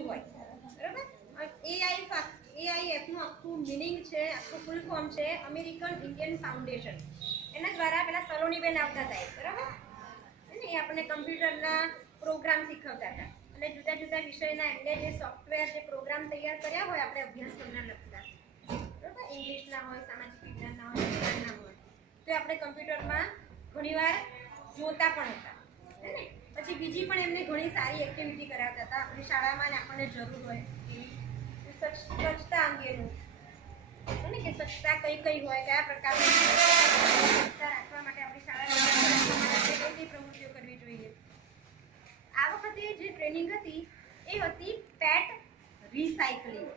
કરતું હોય, બરાબર. AIF નું આખું મીનિંગ છે, આખું ફૂલ ફોર્મ છે અમેરિકન ઇન્ડિયન ફાઉન્ડેશન. એના દ્વારા પેલા સલોનીબેન આવતા હતા, બરાબર. એ આપણને કમ્પ્યુટરના પ્રોગ્રામ શીખવતા હતા અને જુદા જુદા વિષયના એમને જે સોફ્ટવેર જે પ્રોગ્રામ તૈયાર કર્યા હોય આપણે અભ્યાસક્રમના લગતા, બરાબર, ઇંગ્લિશના હોય, સામાજિક વિજ્ઞાનના હોય, વિજ્ઞાનના હોય, તો આપણે કમ્પ્યુટરમાં ઘણીવાર જોતા પણ હતા. ને પછી બીજી પણ એમને ઘણી સારી એક્ટિવિટી કરાવતા હતા અને શાળામાં આપણને જરૂર હોય સ્વચ્છતા અંગેનું, કે સ્વચ્છતા કઈ કઈ હોય, કયા પ્રકારની સ્વચ્છતા રાખવા માટે આપણી શાળામાં કઈ કઈ પ્રવૃત્તિઓ કરવી જોઈએ. આ વખતે જે ટ્રેનિંગ હતી એ હતી પેટ રિસાયકલિંગ.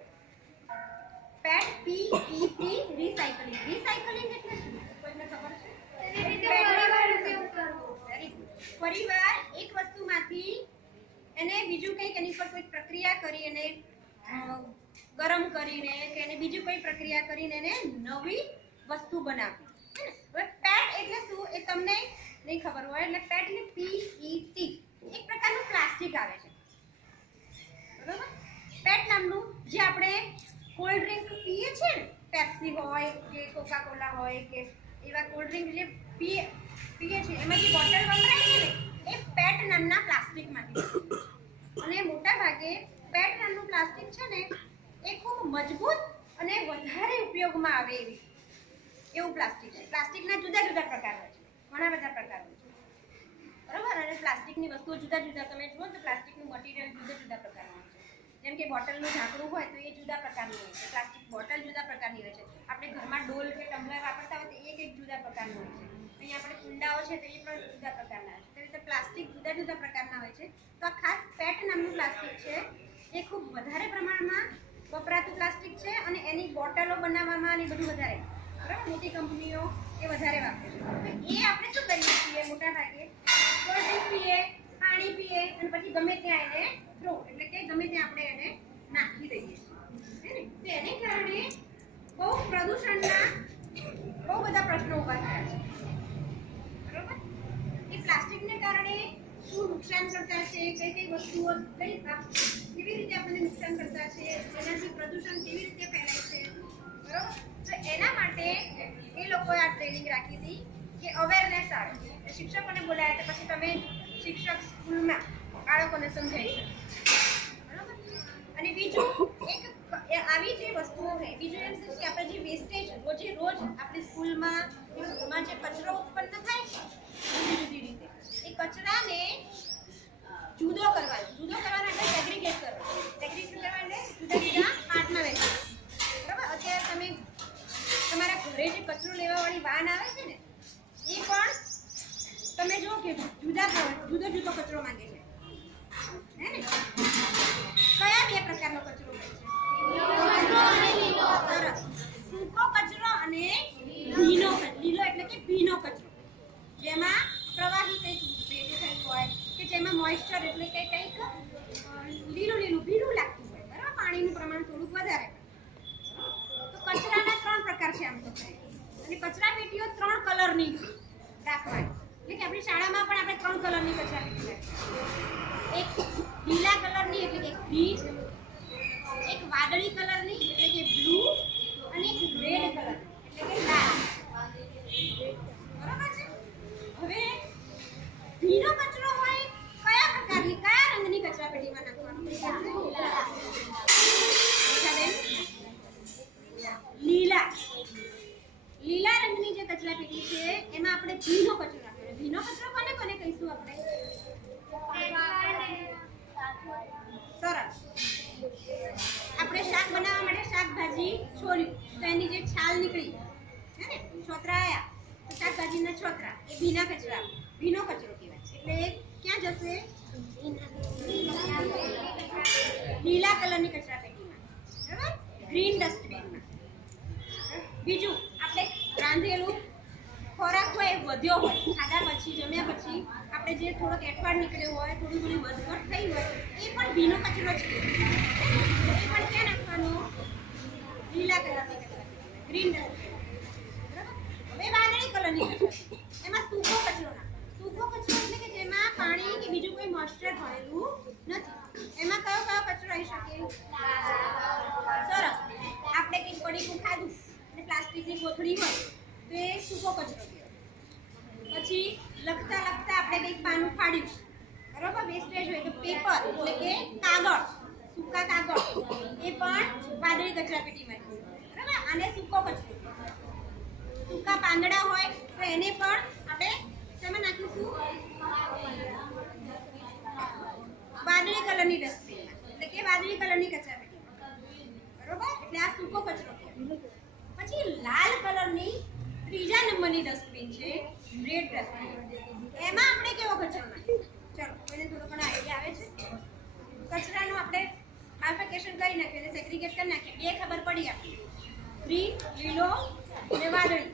પેટ PET રિસાયકલિંગ. રિસાયકલિંગ એટલે શું? કોઈને ખબર છે? ફરીવાર એક વસ્તુમાંથી એને બીજું કંઈક એની પર કોઈ પ્રક્રિયા કરી અને ગરમ કરીને કે એને બીજું કોઈ પ્રક્રિયા કરીને એને નવી વસ્તુ બનાવી. હવે પેટ એટલે શું એ તમને નહીં ખબર હોય, એટલે પેટ એટલે PET, એક પ્રકારનું પ્લાસ્ટિક આવે છે, બરાબર. પેટ નામનું જે આપણે કોલ્ડ ડ્રિંક પીએ છીએ ને, પેપ્સી હોય કે કોકા-કોલા હોય કે એવા કોલ્ડ ડ્રિંક જે પીએ છીએ એમાં જે બોટલ વપરાય છે ને એ પેટ નામના પ્લાસ્ટિકમાંથી બને. અને મોટા ભાગે પેટ નામનું પ્લાસ્ટિક છે ને એ ખૂબ મજબૂત અને વધારે ઉપયોગમાં આવે એવું પ્લાસ્ટિક છે. પ્લાસ્ટિકના જુદા જુદા પ્રકાર હોય છે, ઘણા બધા પ્રકાર હોય છે, બરાબર. અને પ્લાસ્ટિકની વસ્તુઓ જુદા જુદા, તમે જુઓ તો પ્લાસ્ટિકનું મટીરિયલ જુદા જુદા પ્રકારનું હોય છે. જેમ કે બોટલનું ઢાંકણું હોય તો એ જુદા પ્રકારનું હોય છે, પ્લાસ્ટિક બોટલ જુદા પ્રકારની હોય છે. આપણે ઘરમાં ડોલ કે ટમ્બલર વાપરતા હોય તો એક જુદા પ્રકારનું હોય છે. અહીંયા આપણે કુંડાઓ છે તો એ પણ જુદા પ્રકારના હોય છે. તે રીતે પ્લાસ્ટિક જુદા જુદા પ્રકારના હોય છે. તો આ ખાસ પેટ નામનું પ્લાસ્ટિક છે એ ખૂબ વધારે પ્રમાણમાં વપરાતું પ્લાસ્ટિક છે અને એની બોટલો બનાવવામાં અને બધું વધારે, બરાબર, મોટી કંપનીઓ એ વધારે વાપરે છે. તો એ આપણે શું કરીએ છીએ મોટા ભાગે કોલ્ડ ડ્રિંક પીએ, પાણી પીએ અને પછી ગમે ત્યાં એને થ્રો, એટલે કે ગમે ત્યાં આપણે એને નાખી દઈએ છીએ. તો એને કારણે બહુ પ્રદૂષણના બહુ બધા પ્રશ્નો ઊભા થયા છે, બરાબર. એ પ્લાસ્ટિકને કારણે શું નુકસાન કરતા છે, કઈ કઈ વસ્તુઓ કેવી રીતે આપણને નુકસાન કરતા છે, એનાથી પ્રદૂષણ કેવી રીતે ફેલાય છે, બરાબર. તો એના માટે એ લોકોએ આ ટ્રેનિંગ રાખી હતી કે અવેરનેસ આવે. શિક્ષકોને બોલાયા હતા, પછી તમે શિક્ષક સ્કૂલમાં બાળકોને સમજાવી શકો, બરાબર. અને બીજું એક આવી જે વસ્તુઓ હોય, બીજું એમ છે કે આપણે જે વેસ્ટેજ રોજે રોજ આપણી સ્કૂલમાં જે કચરો ઉત્પન્ન થાય છે જુદી જુદી રીતે, એ કચરાને જુદો કરવાનો એટલે સેગ્રીગેટ કરવાનો. સેગ્રીગેટ કરવા એટલે જુદા જુદા પાર્ટમાં વહેંચવાનો, બરાબર. અત્યારે તમે તમારા ઘરે જે કચરો લેવાવાળી વાન આવે છે ને એ પણ તમે જો કે જુદો જુદો કચરો માંગે છે, હે ને. કયા બે પ્રકારનો કચરો હોય છે? સરસ. સૂકો કચરો અને ભીનો. લીલો એટલે કે ભીનો કચરો, જેમાં પ્રવાહી કંઈક ભેગું થયું હોય કે જેમાં મોઇસ્ચર એટલે કે કંઈક લીલું ભીનું લાગતું હોય, બરાબર, પાણીનું પ્રમાણ થોડુંક વધારે. તો કચરાના 3 પ્રકાર છે આમ તો. અને કચરા પેટીઓ 3 કલરની રાખવાની. એટલે કે આપણી શાળામાં પણ આપણે 3 કલરની કચરા પેટી રાખીએ. એક લીલા કલરની એટલે કે ગ્રીન, એક વાદળી કલરની એટલે કે બ્લુ અને એક રેડ કલર એટલે કે લાલ, બરાબર છે. હવે ભીનો કચરો હોય કયા પ્રકારની, કયા રંગની કચરા પેટીમાં નાખવાનો? લીલા રંગની જે કચરા પેટી છે એમાં આપણે ભીનો કચરો નાખવાનો. ભીનો કચરો કોને કોને કહીશું આપણે? સરસ. આપણે શાક બનાવવા માટે શાકભાજી છોલ્યું તો એની જે છાલ નીકળી, હે ને, છોતરા આયા તો શાકભાજીના છોતરા એ ભીનો કચરો કહેવાય. એટલે ક્યાં જશે? લીલા કલરની કચરા પેટીમાં, બરાબર, ગ્રીન ડસ્ટબિનમાં. બીજું આપણે રાંધેલું ખોરાક હોય વધ્યો હોય, ખાધા પછી જમ્યા પછી આપણે જે થોડોક એઠવાડ નીકળ્યો હોય, થોડી ઘણી વધઘટ થઈ હોય એ પણ ભીનો કચરો છે. એ પણ ક્યાં નાખવાનો? લીલા કલરની કચરા પેટીમાં, ગ્રીન ડસ્ટબિન, બરાબર. હવે વાદળી કલરની કચરા, એમાં સૂકો કચરો નાખવાનો. સૂકો કચરો એટલે કે જેમાં પાણી કે બીજું કોઈ મોઇસ્ચર ભરેલું નથી. એમાં કયો કચરો આવી શકે? લખણી હોય તો એ સૂકો કચરો કહેવાય. પછી લખતા લખતા આપણે કંઈક પાનું ફાડ્યું, બરોબર, વેસ્ટેજ હોય તો પેપર એટલે કે કાગળ, સૂકા કાગળ, એ પણ વાદળી કચરાપેટીમાં છે. બરાબર, આને સૂકો કચરો. સૂકા પાંદડા હોય તો એને પણ આપણે શેમાં નાખીશું? વાદળી કલરની ડસ્ટબિનમાં, એટલે કે વાદળી કલરની કચરાપેટીમાં. બરોબર, એટલે આ સૂકો કચરો કહેવાય. પછી લાલ કલરની ત્રીજા નંબરની ડસ્ટબિન છે, રેડ ડસ્ટબિન. એમાં આપણે કેવો કચરો નાખીએ? ચલો, કોઈને થોડો ઘણો આઈડિયા આવે છે? કચરાનું આપણે બાયફિકેશન કરી નાખીએ, એટલે સેગ્રીગેટ કરી નાખીએ. બે ખબર પડી આપી, ગ્રીન, લીલો અને વાદળી.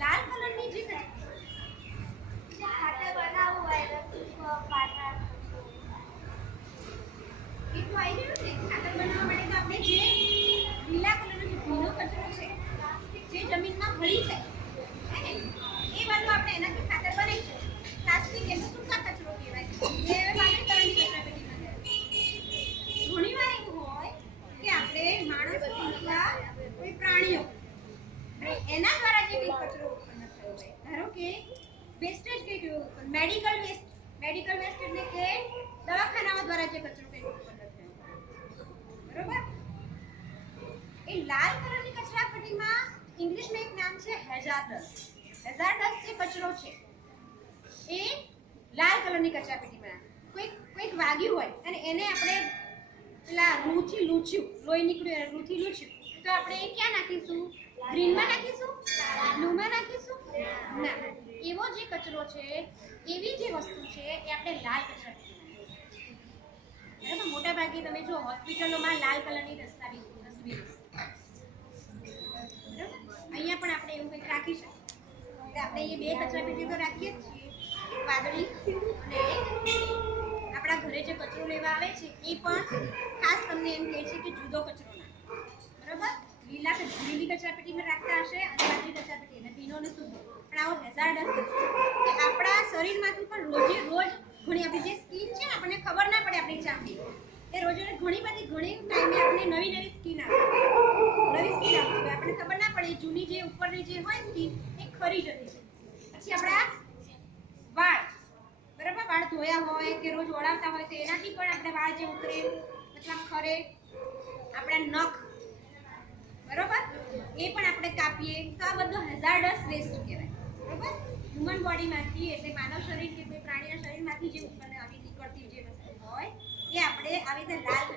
લાલ કલરની જે ખાતર બનાવવું હોય તો પાટા એ તો આવી ગયું ને. ખાતર બનાવવા માટે તો આપણે જે લીલા કલરનો જે ભીનો કચરો છે, જે જમીનમાં ભળી જાય, હે ને, એ વાળું આપણે એનાથી ખાતર બનાવી શકીએ. પ્લાસ્ટિક એનો સૂકા કચરો કહેવાય, જે વાદળી કલરની કચરાપેટીમાં જાય. ઘણીવાર એવું હોય કે આપણે માણસો અથવા કોઈ પ્રાણીઓ એના દ્વારા જે કંઈક કચરો ઉત્પન્ન થયો હોય, ધારો કે વેસ્ટેજ કંઈક મેડિકલ વેસ્ટ એટલે કે દવાખાનાઓ દ્વારા જે કચરો કંઈક ઉત્પન્ન થયો, બરોબર. એ લાલ કલરની કચરાપેટીમાં ઇંગ્લિશમાં એક નામ છે હેઝાર્ડસ. હેઝાર્ડસ જે કચરો છે એ લાલ કલરની કચરાપેટીમાં કોઈક વાગ્યું હોય અને એને આપણે પેલા રૂથી લૂછ્યું, લોહી નીકળ્યું, રૂથી લૂછ્યું, તો આપણે એ ક્યાં નાખીશું? ગ્રીનમાં નાખીશું? બ્લુમાં નાખીશું? ના, એવો જે કચરો છે, એવી જે વસ્તુ છે એ આપણે લાલ કચરાપેટીમાં નાખીશું. બરાબર, મોટા ભાગે તમે જો હોસ્પિટલોમાં લાલ કલરની ડસ્ટબિન, અહીંયા પણ આપણે એવું કંઈક રાખી શકીએ. એટલે આપણે એ બે કચરાપેટી તો રાખીએ જ છીએ, એક વાદળી અને એક આપણા ઘરે જે કચરો લેવા આવે છે એ પણ ખાસ તમને એમ કહે છે કે જુદો કચરો નાખો. બરાબર, લીલી કચરાપેટીમાં રાખતા હશે અને વાદળી કચરાપેટી અને ભીનો ને સૂકો. પણ આવો હેઝાર્ડસ કે આપણા શરીરમાંથી પણ રોજ ઘણી આપણી જે સ્કિન છે ને, આપણને ખબર ના પડે આપણી ચામડી, એ રોજે ઘણી ટાઈમે આપણને નવી સ્કિન આવે, આપણને ખબર ના પડે. જૂની જે ઉપરની જે હોય સ્કિન એ ખરી જતી છે. પછી આપણા વાળ, બરાબર, વાળ ધોયા હોય કે રોજ ઓળાવતા હોય તો એનાથી પણ આપણે વાળ જે ઉતરે અથવા ખરે. આપણા નખ, બરોબર, એ પણ આપણે કાપીએ તો આ બધું હેઝાર્ડસ વેસ્ટ કહેવાય. બરોબર, હ્યુમન બોડીમાંથી એટલે માનવ શરીર કે કોઈ પ્રાણીના શરીરમાંથી જે ઉત્પન્ન આવી નીકળતી જે વસ્તુ હોય એ આપણે આવી રીતે લાલ